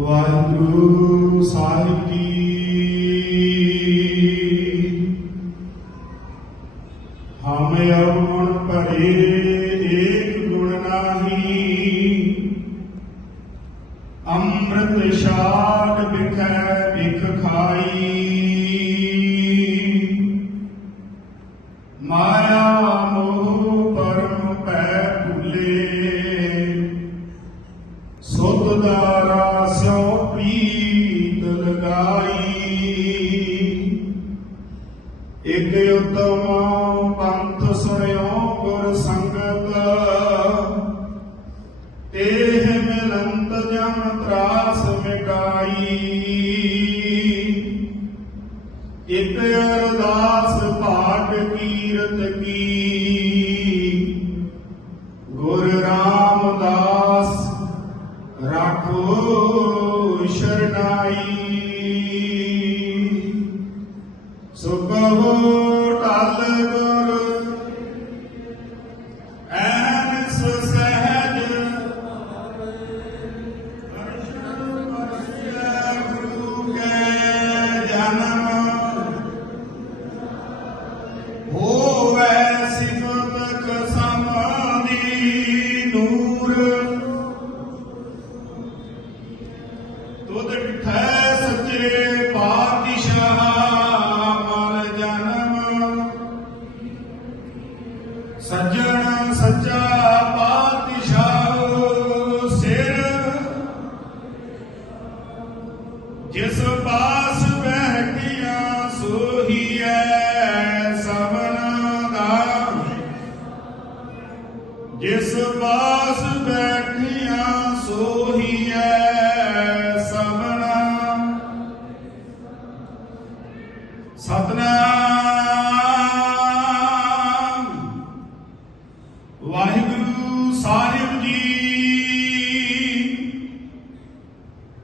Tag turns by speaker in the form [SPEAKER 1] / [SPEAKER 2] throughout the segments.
[SPEAKER 1] ਵਾਹਿਗੁਰੂ ਸਾਹਿਬ ਕੀ ਹਮ ਅਵਣ ਪੜੇ ਏਕ ਗੁਣ ਨਾਹੀ, ਅੰਮ੍ਰਿਤ ਛਾੜ ਬਿਖੈ ਬਿਖ ਖਾਈ। ਮਾਇਆ ਇਕ ਅਰਦਾਸ ਪਾਠ ਕੀਰਤ ਕੀ। ਗੁਰ ਰਾਮਦਾਸ ਰਾਖੋ ਸ਼ਰਨਾਈ। ਸੁਖੋ ਟਲ ਵਾਹਿਗੁਰੂ ਸਾਹਿਬ ਜੀ।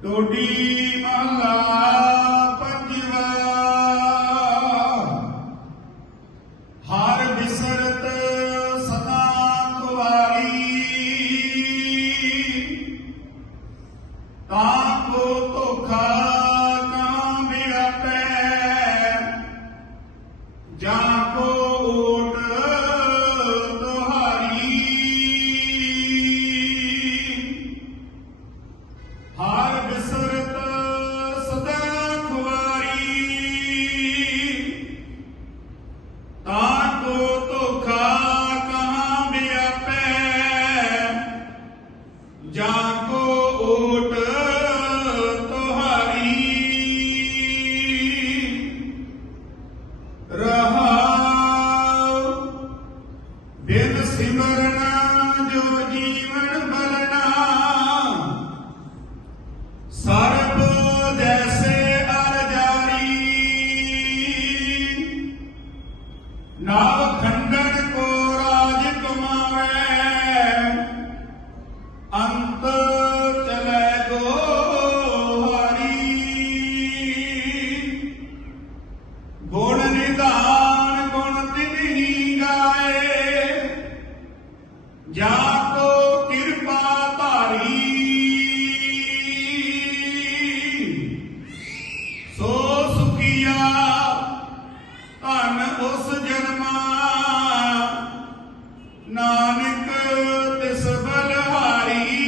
[SPEAKER 1] ਟੋਡੀ ਮਹਲਾ ਪੰਜਵਾ। ਹਰ ਬਿਸਰਤ ਸਦਾ ਖਵਾਰੀ ਤਾਂ ਕੋ ਧੋਖਾ ਨਾ ਮਿਆਪੈ ਜਾਂ ਕੋ ਨਾਵ ਖੰਡਨ ਕੋ ਰਾਜ ਕਮਾਵੇ ਅੰਤ ਚਲੇ ਗੋ ਹਰੀ। ਗੁਣ ਨਿਧਾਨ ਗੁਣ ਤਿਨਹੀ ਗਾਏ। ਜਾ ਕੋ ਕਿਰਪਾ ਧਾਰੀ। ਸੋ ਸੁਖੀਆ ਧਨ ਉਸ ਜਨਮਾ ਨਾਨਕ ਤਿਸ ਬਲਹਾਰੀ।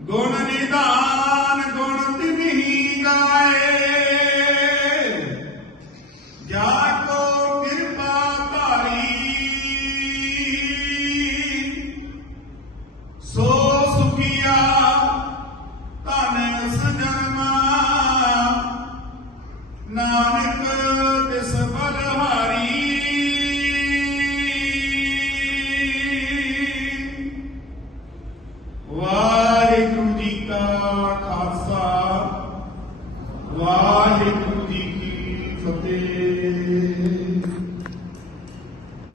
[SPEAKER 1] ਗੁਣ ਨਿਦਾਨ, ਗੁਣ ਤਿਨਹੀ ਗਾਏ। ਜਾ ਕੋ ਕਿਰਪਾ ਧਾਰੀ। ਸੋ Father,